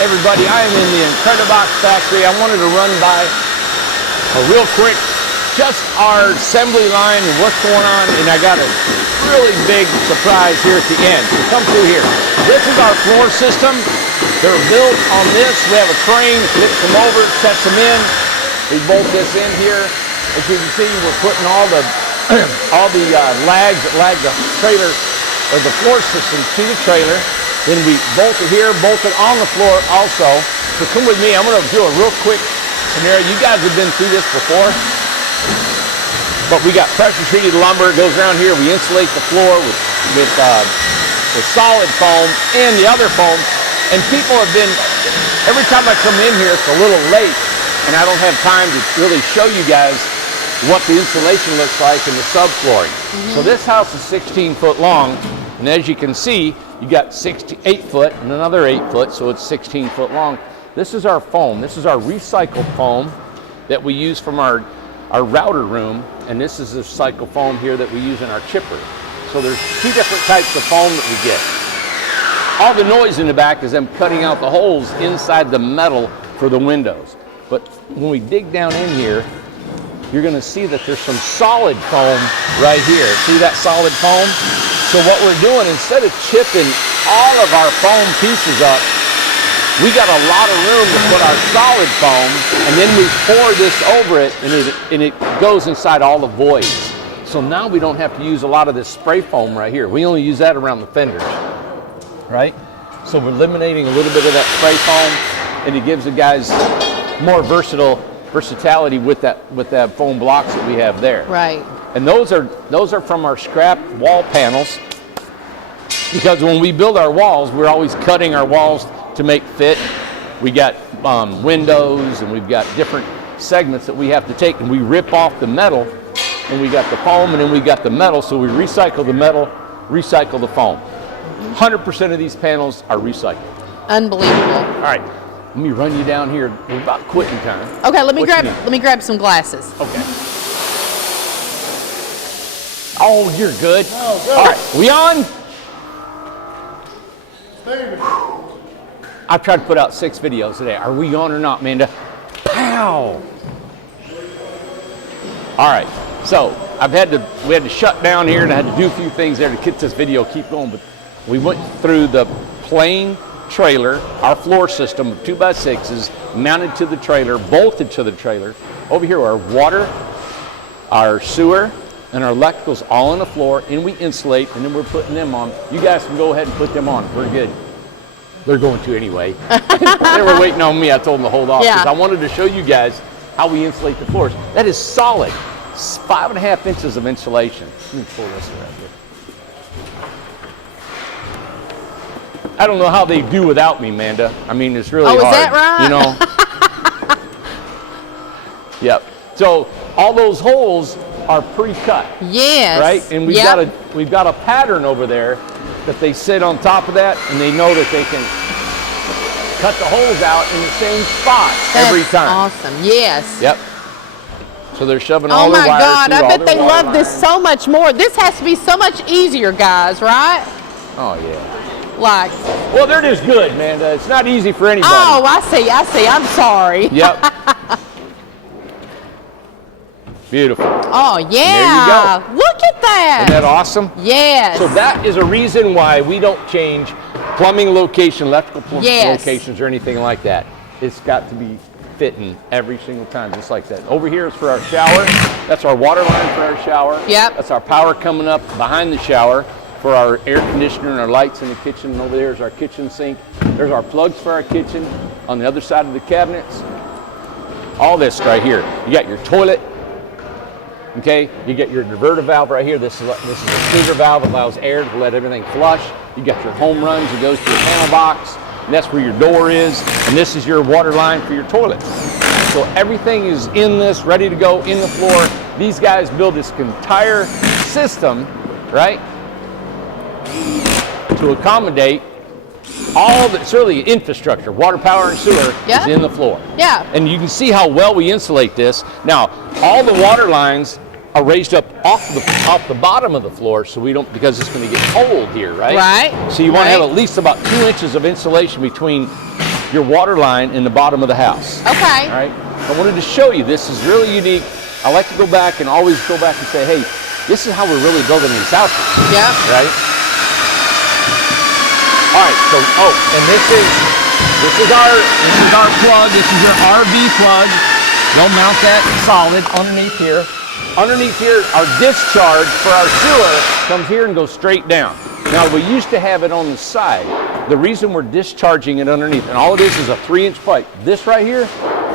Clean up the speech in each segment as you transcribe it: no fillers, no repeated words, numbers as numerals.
Everybody, I am in the Incredibox factory. I wanted to run by a real quick, just our assembly line and what's going on, and I got a really big surprise here at the end. So come through here. This is our floor system. They're built on this. We have a crane, flips them over, sets them in. We bolt this in here. As you can see, we're putting all the lags that lag the trailer or the floor system to the trailer. Then we bolt it here, bolt it on the floor also. So come with me. I'm going to do a real quick scenario. You guys have been through this before. But we got pressure treated lumber. It goes around here. We insulate the floor with solid foam and the other foam. And people have been, every time I come in here, it's a little late. And I don't have time to really show you guys what the insulation looks like in the subflooring. So this house is 16 foot long, and as you can see, you got 8 foot and another 8 foot, so it's 16 foot long. This is our foam. This is our recycled foam that we use from our router room, and this is the recycled foam here that we use in our chipper. So there's two different types of foam that we get. All the noise in the back is them cutting out the holes inside the metal for the windows. But when we dig down in here, you're going to see that there's some solid foam right here. See that solid foam? So what we're doing, instead of chipping all of our foam pieces up, we got a lot of room to put our solid foam, and then we pour this over it, and it goes inside all the voids. So now we don't have to use a lot of this spray foam right here. We only use that around the fenders, right? So we're eliminating a little bit of that spray foam, and it gives the guys more versatility with that foam blocks that we have there. Right. And those are from our scrap wall panels, because when we build our walls, we're always cutting our walls to make fit. We got windows, and we've got different segments that we have to take, and we rip off the metal, and we got the foam, and then we got the metal, so we recycle the metal, recycle the foam. 100% of these panels are recycled. Unbelievable. All right. Let me run you down here. We're about quitting time. Okay, let me grab some glasses. Okay. Oh, you're good. Oh, good. All right, we on? I've tried to put out 6 videos today. Are we on or not, Amanda? Pow! All right, so we had to shut down here, and I had to do a few things there to get this video keep going, but we went through the plain trailer, our floor system of 2x6s mounted to the trailer, bolted to the trailer. Over here are water, our sewer, and our electricals all on the floor, and we insulate, and then we're putting them on. You guys can go ahead and put them on. We're good. They're going to anyway. They were waiting on me. I told them to hold off because I wanted to show you guys how we insulate the floors. That is solid. 5.5 inches of insulation. Let me pull this around here. I don't know how they do without me, Amanda. I mean, it's really hard. Oh, is that right? You know? Yep. So all those holes are pre-cut. Yes. Right? And we've got a pattern over there that they sit on top of that, and they know that they can cut the holes out in the same spot every time. Awesome. Yes. Yep. So they're shoving all their wires. Oh my God! I bet they love lines. this so much more. This has to be so much easier, guys. Right? Oh yeah. Like. Well, they're just good, man. It's not easy for anybody. Oh, I see. I'm sorry. Yep. Beautiful. Oh, yeah. There you go. Look at that. Isn't that awesome? Yes. So that is a reason why we don't change plumbing location, electrical locations, or anything like that. It's got to be fitting every single time, just like that. Over here is for our shower. That's our water line for our shower. Yep. That's our power coming up behind the shower for our air conditioner and our lights in the kitchen. And over there is our kitchen sink. There's our plugs for our kitchen on the other side of the cabinets. All this right here. You got your toilet. Okay, you get your diverter valve right here. This is a Seeger valve that allows air to let everything flush. You got your home runs. It goes to your panel box. And that's where your door is. And this is your water line for your toilet. So everything is in this, ready to go in the floor. These guys build this entire system, right, to accommodate all the, it's really infrastructure, water, power, and sewer is in the floor. Yeah. And you can see how well we insulate this. Now, all the water lines are raised up off the bottom of the floor, so we don't, because it's going to get cold here, right? Right. So you want to have at least about 2 inches of insulation between your water line in the bottom of the house. Okay. All right. I wanted to show you this is really unique. I like to go back and always go back and say, hey, this is how we're really building these houses. Yep. Right. All right. So and this is our plug. This is your RV plug. They'll mount that solid underneath here. Underneath here, our discharge for our sewer comes here and goes straight down. Now, we used to have it on the side. The reason we're discharging it underneath, and all it is a 3-inch pipe. This right here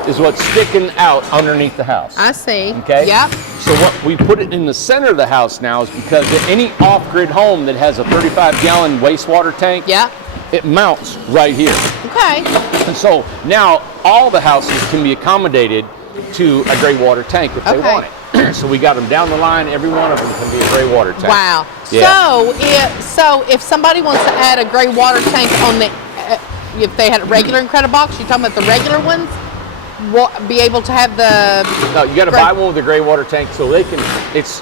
is what's sticking out underneath the house. I see. Okay? Yep. So what we put it in the center of the house now is because any off-grid home that has a 35-gallon wastewater tank, Yep. it mounts right here. Okay. And so now all the houses can be accommodated to a gray water tank if they Okay. want it. So we got them down the line. Every one of them can be a gray water tank. Wow. Yeah. So if somebody wants to add a gray water tank on the, if they had a regular Incredibox, you're talking about the regular ones, be able to have the. No, you got to buy one with a gray water tank so they can. It's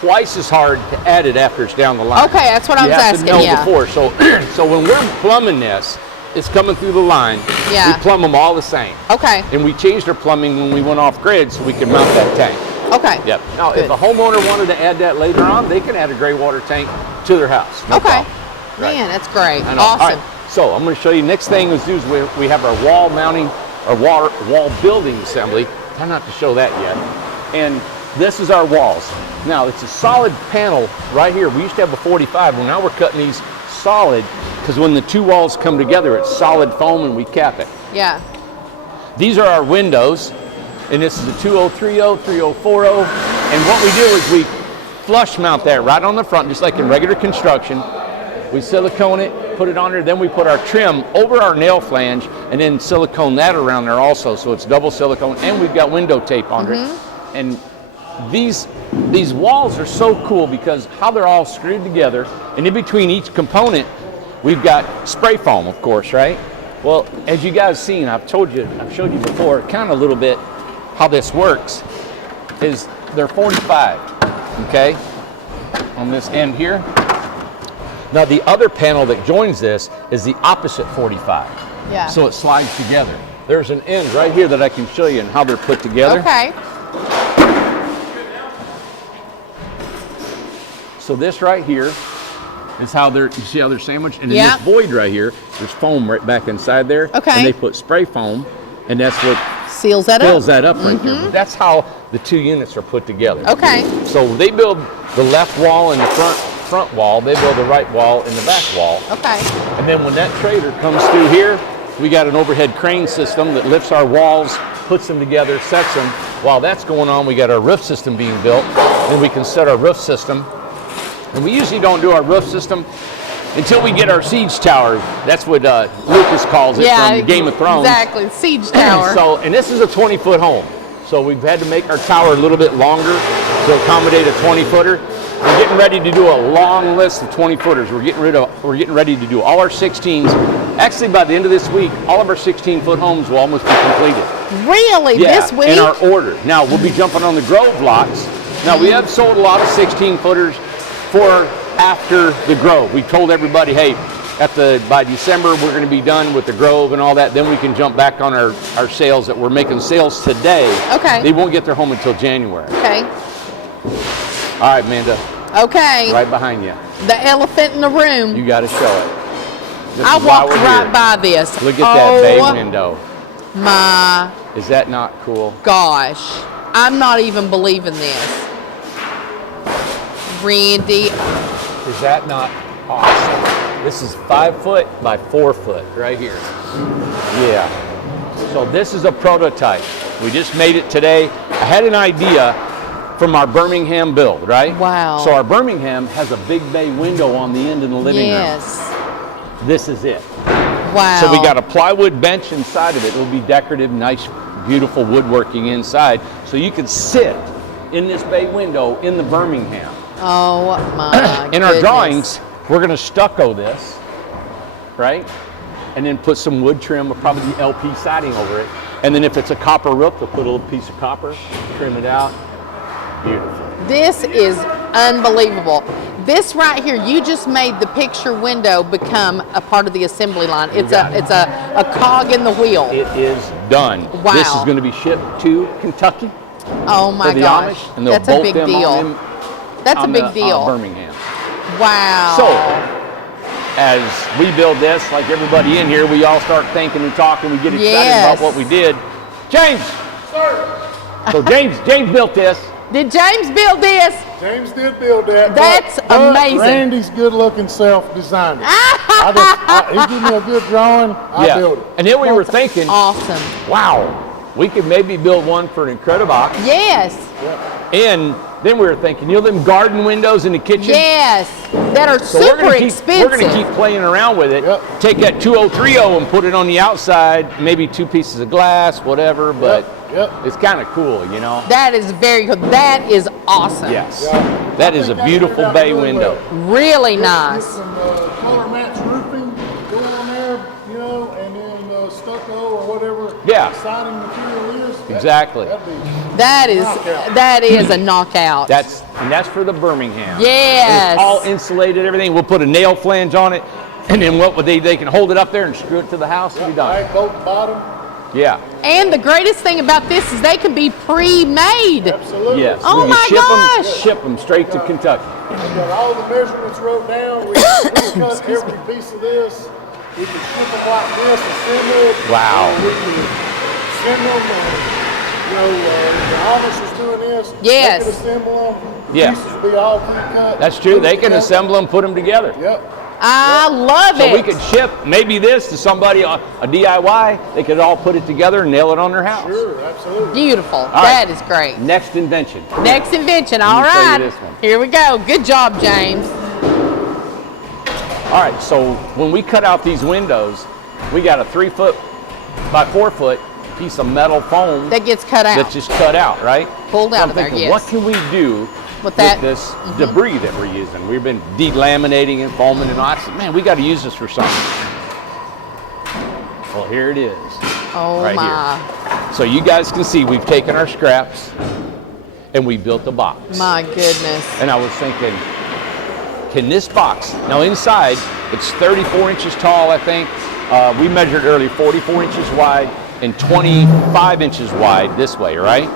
twice as hard to add it after it's down the line. Okay, that's what I was asking. You have to know Yeah. before. So when we're plumbing this, it's coming through the line. Yeah. We plumb them all the same. Okay. And we changed our plumbing when we went off grid so we could mount that tank. Okay. Yep. Now, Good. if a homeowner wanted to add that later on, they can add a gray water tank to their house. No Okay. problem. Right. Man, that's great. I know. All Awesome. right. So I'm going to show you. Next thing is we have our wall mounting, our wall building assembly. Try not to show that yet. And this is our walls. Now it's a solid panel right here. We used to have a 45. Well, now we're cutting these solid because when the two walls come together, it's solid foam and we cap it. Yeah. These are our windows, and this is a 2030, 3040. And what we do is we flush mount that right on the front, just like in regular construction. We silicone it, put it on there, then we put our trim over our nail flange, and then silicone that around there also, so it's double silicone, and we've got window tape under it. And these walls are so cool because how they're all screwed together, and in between each component, we've got spray foam, of course, right? Well, as you guys seen, I've showed you before, kind of a little bit how this works, is they're 45, okay, on this end here. Now the other panel that joins this is the opposite 45. Yeah. So it slides together. There's an end right here that I can show you and how they're put together. Okay. So this right here is how you see how they're sandwiched? And in Yeah. this void right here, there's foam right back inside there. Okay. And they put spray foam, and that's what Seals that fills up. that up right there. But that's how the two units are put together. Okay. So they build the left wall and the front wall, they build the right wall and the back wall. Okay. And then when that trailer comes through here, we got an overhead crane system that lifts our walls, puts them together, sets them. While that's going on, we got our roof system being built. Then we can set our roof system. And we usually don't do our roof system until we get our siege tower. That's what Lucas calls it from Game of Thrones. Exactly. Siege tower. So, and this is a 20-foot home. So we've had to make our tower a little bit longer to accommodate a 20-footer. We're getting ready to do a long list of 20-footers. We're getting ready to do all our 16s. Actually, by the end of this week, all of our 16-foot homes will almost be completed. Really? Yeah, This week? in our order. Now, we'll be jumping on the Grove lots. Now, we have sold a lot of 16-footers for after the Grove. We told everybody, hey, by December, we're going to be done with the Grove and all that. Then we can jump back on our sales that we're making sales today. Okay. They won't get their home until January. Okay. All right, Amanda. Okay. Right behind you. The elephant in the room. You got to show it. This I is why walked we're right here. by this. Look at that bay window. My Is that not cool? gosh. I'm not even believing this. Randy. Is that not awesome? This is 5 foot by 4 foot right here. Yeah. So this is a prototype. We just made it today. I had an idea from our Birmingham build, right? Wow. So our Birmingham has a big bay window on the end in the living Yes. room. This is it. Wow. So we got a plywood bench inside of it. It'll be decorative, nice, beautiful woodworking inside. So you can sit in this bay window in the Birmingham. Oh my In our goodness. drawings, we're going to stucco this, right? And then put some wood trim, probably the LP siding over it. And then if it's a copper roof, they'll put a little piece of copper, trim it out. Beautiful. This is unbelievable. This right here, you just made the picture window become a part of the assembly line. It's a cog in the wheel. It is done. Wow. This is going to be shipped to Kentucky Oh my for the gosh. Amish, and they'll That's a bolt big them deal. on in, That's a on big the, deal. Birmingham. Wow. So, as we build this, like everybody in here, we all start thinking and talking. We get excited Yes. about what we did. James. Sir, So James built this. Did James build this? James did build that. That's but amazing. Randy's good-looking self designed it. He gave me a good drawing. I built it. And then we were thinking, Awesome. wow, we could maybe build one for an Incredibox. Yes. And then we were thinking, them garden windows in the kitchen. Yes. That are So super we're expensive. going to keep playing around with it. Yep. Take that 2030 and put it on the outside, maybe 2 pieces of glass, whatever, but Yep. it's kind of cool, That is very good. That is awesome. Yes. Yeah. That I is a think that beautiful turned out bay really window. well. Really Get nice. some color match roofing going on there, and then stucco or whatever Yeah. siding material is. Exactly. That'd be That is a knockout. That's for the Birmingham. Yes. It's all insulated, everything. We'll put a nail flange on it, and then what would they can hold it up there and screw it to the house and be done. Right, both bottom. Yeah. And the greatest thing about this is they can be pre-made. Absolutely. Yes. Oh we my can gosh. ship them straight to Kentucky. We've got all the measurements wrote down. We cut every piece of this. We can ship them like this, assemble it. Wow. We can send them, the Amish is doing this. Yes. They can assemble them. Yeah. Pieces will be all pre-cut. That's true. They can Yep. assemble them, put them together. Yep. I love So it. we could ship maybe this to somebody, a DIY. They could all put it together and nail it on their house. Sure, absolutely. Beautiful. right. That is great. Next invention. Next invention. All me show you right. this one. Here we go. Good job, James. All right, so when we cut out these windows, we got a 3 foot by 4 foot piece of metal foam That gets cut out. that's just cut out, right? Pulled So out I'm of there, thinking, yes. what can we do With that- this debris that we're using? We've been delaminating and foaming and all. I said, man, we got to use this for something. Well, here it is. Oh Right my. So you guys can see we've taken our scraps and we built a box. My goodness. And I was thinking, can this box, now inside, it's 34 inches tall, I think. We measured earlier 44 inches wide and 25 inches wide this way, right?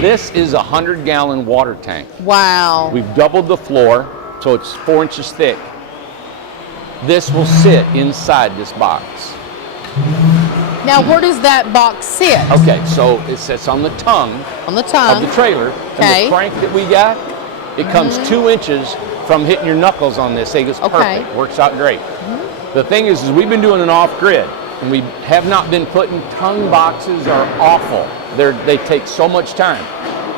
This is a 100-gallon water tank. Wow. We've doubled the floor, so it's 4 inches thick. This will sit inside this box. Now, where does that box sit? Okay, so it sits on the tongue On the of tongue. the trailer. Okay. And the crank that we got, it comes 2 inches from hitting your knuckles on this thing. It's Okay. perfect. Works out great. The thing is we've been doing an off-grid, and we have not been putting tongue boxes are awful. They take so much time.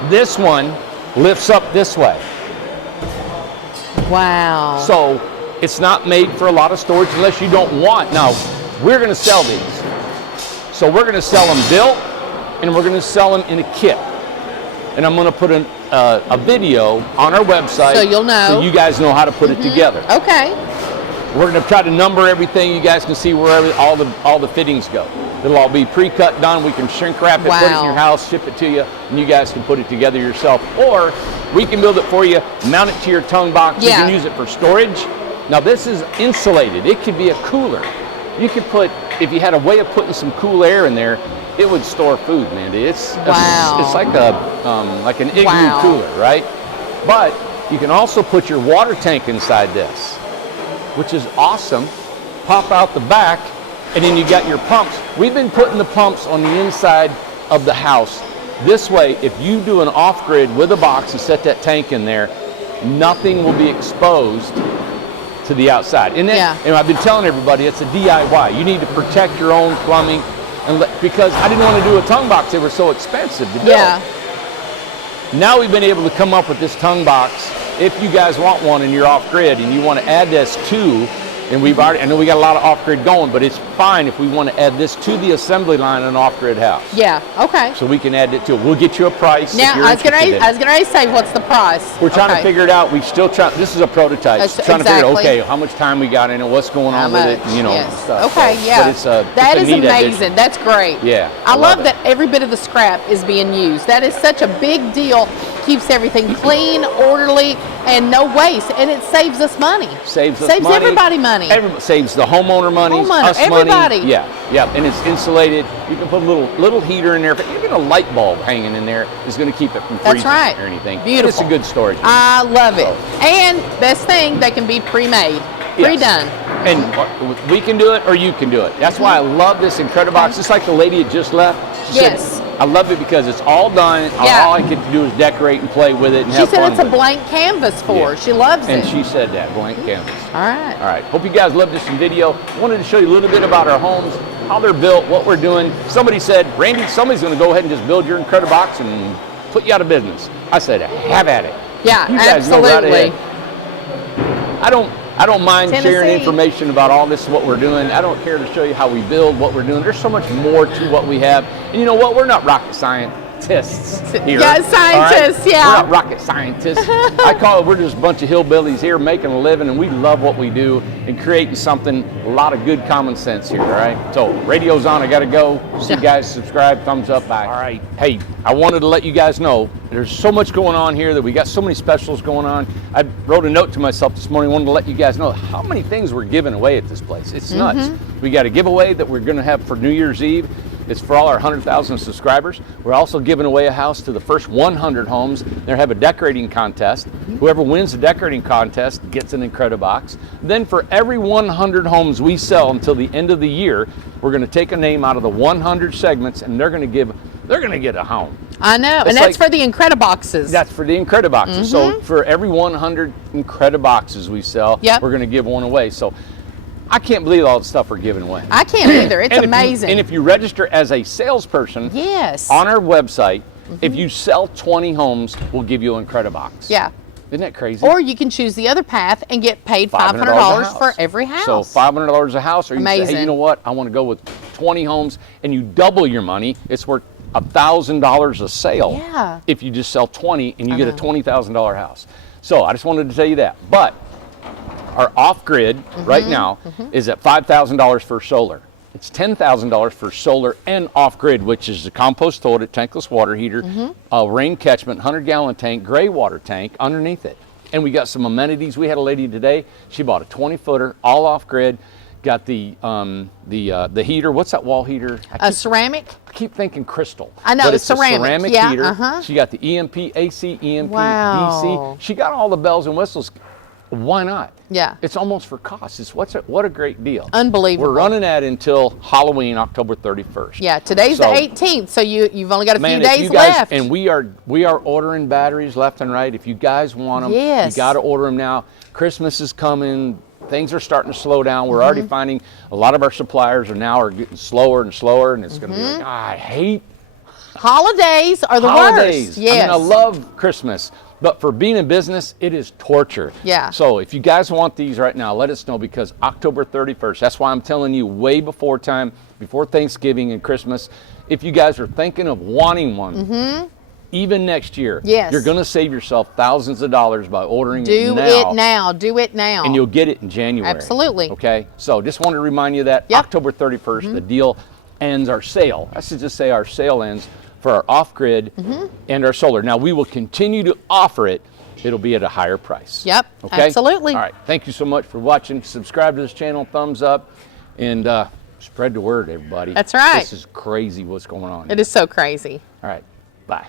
This one lifts up this way. Wow. So it's not made for a lot of storage unless you don't want. Now, we're going to sell these. So we're going to sell them built, and we're going to sell them in a kit. And I'm going to put a video on our website So you'll know. so you guys know how to put it together. Okay. We're going to try to number everything. You guys can see where all the fittings go. It'll all be pre-cut, done. We can shrink wrap it, put it in Wow. your house, ship it to you, and you guys can put it together yourself. Or we can build it for you, mount it to your tongue box. You Yeah. can use it for storage. Now this is insulated. It could be a cooler. You could put, if you had a way of putting some cool air in there, it would store food, Mandy. It's like an igloo Wow. cooler, right? But you can also put your water tank inside this, which is awesome. Pop out the back, and then you got your pumps. We've been putting the pumps on the inside of the house. This way, if you do an off-grid with a box and set that tank in there, nothing will be exposed to the outside. And, and I've been telling everybody, it's a DIY. You need to protect your own plumbing, because I didn't want to do a tongue box. They were so expensive to build. Yeah. Now we've been able to come up with this tongue box. If you guys want one and you're off-grid and you want to add this to, and I know we got a lot of off-grid going, but it's fine if we want to add this to the assembly line in an off-grid house. Yeah. Okay. So we can add it to it. We'll get you a price. Now if you're I was interested gonna say, what's the price? We're trying Okay. to figure it out. We still try. This is a prototype. That's- Trying to figure out, exactly. okay, how much time we got in it, what's going How on with much? it, and Yes. stuff. Okay. So, Yeah. But it's a, that it's is a neat amazing. addition. That's great. Yeah, I I love love that every bit of the scrap is being used. That is such a big deal. keeps everything clean, orderly, and no waste, and it saves us money. Saves us money. Everybody money. Saves the homeowner money. Homeowner, us everybody. money. Yeah, and it's insulated. You can put a little heater in there. Even a light bulb hanging in there is going to keep it from freezing or anything. Beautiful. It's a good storage. I love it. And best thing, they can be pre-made, pre-done. And we can do it, or you can do it. That's why I love this Incredibox. Just like the lady that just left. She said, I love it because it's all done. All I get to do is decorate and play with it and have fun. She said it's a with blank canvas for her. She loves it. And she said that, blank canvas. All right. All right. Hope you guys loved this video. Wanted to show you a little bit about our homes, how they're built, what we're doing. Somebody said, Randy, somebody's going to go ahead and just build your Incredibox and put you out of business. I said, have at it. Yeah, you guys know right absolutely. ahead. I don't mind sharing Tennessee. information about all this, what we're doing. I don't care to show you how we build, what we're doing. There's so much more to what we have. And you know what? We're not rocket scientists here. Yeah, scientists, We're not rocket scientists. I call it, we're just a bunch of hillbillies here making a living, and we love what we do and creating something, a lot of good common sense here, all right? So, radio's on. I got to go. See you guys. Subscribe. Thumbs up. Bye. All right. Hey, I wanted to let you guys know there's so much going on here that we got so many specials going on. I wrote a note to myself this morning, wanted to let you guys know how many things we're giving away at this place. It's nuts. We got a giveaway that we're going to have for New Year's Eve. It's for all our 100,000 subscribers. We're also giving away a house to the first 100 homes. They have a decorating contest. Whoever wins the decorating contest gets an Incredibox. Then for every 100 homes we sell until the end of the year, we're going to take a name out of the 100 segments, and they're going to get a home. I know, It's and that's for the Incrediboxes. That's for the Incrediboxes. So for every 100 Incrediboxes we sell, we're going to give one away. So I can't believe all the stuff we're giving away. I can't either. It's amazing. And if you register as a salesperson on our website, if you sell 20 homes, we'll give you an Incredibox. Yeah. Isn't that crazy? Or you can choose the other path and get paid $500 for every house. So $500 a house, or you Amazing. say, hey, you know what? I want to go with 20 homes, and you double your money. It's worth $1,000 a sale. Yeah. If you just sell 20 and you get a $20,000 house. So I just wanted to tell you that. But our off-grid right now is at $5,000 for solar. It's $10,000 for solar and off-grid, which is a compost toilet, tankless water heater, a rain catchment, 100-gallon tank, gray water tank underneath it. And we got some amenities. We had a lady today. She bought a 20-footer, all off-grid. Got the heater. What's that wall heater? A ceramic? I keep thinking crystal. I know, but it's ceramic. Heater. She got the EMP AC, EMP DC. She got all the bells and whistles. Why not? Yeah. It's almost for cost. What a great deal. Unbelievable. We're running that until Halloween, October 31st. Yeah, today's the 18th, so you've only got a few days guys, left. And we are ordering batteries left and right. If you guys want them, you got to order them now. Christmas is coming. Things are starting to slow down. We're already finding a lot of our suppliers are getting slower and slower, and it's going to be like, I hate holidays are the worst. Yes. I mean, I love Christmas, but for being in business, it is torture. Yeah. So if you guys want these right now, let us know, because October 31st, that's why I'm telling you way before time, before Thanksgiving and Christmas. If you guys are thinking of wanting one, even next year, you're going to save yourself thousands of dollars by ordering it now. Do it now. And you'll get it in January. Absolutely. Okay? So just wanted to remind you that October 31st, the deal ends, our sale. I should just say our sale ends for our off-grid and our solar. Now, we will continue to offer it. It'll be at a higher price. Yep, okay? absolutely. All right. Thank you so much for watching. Subscribe to this channel, thumbs up, and spread the word, everybody. That's right. This is crazy what's going on. It is so crazy. All right. Bye.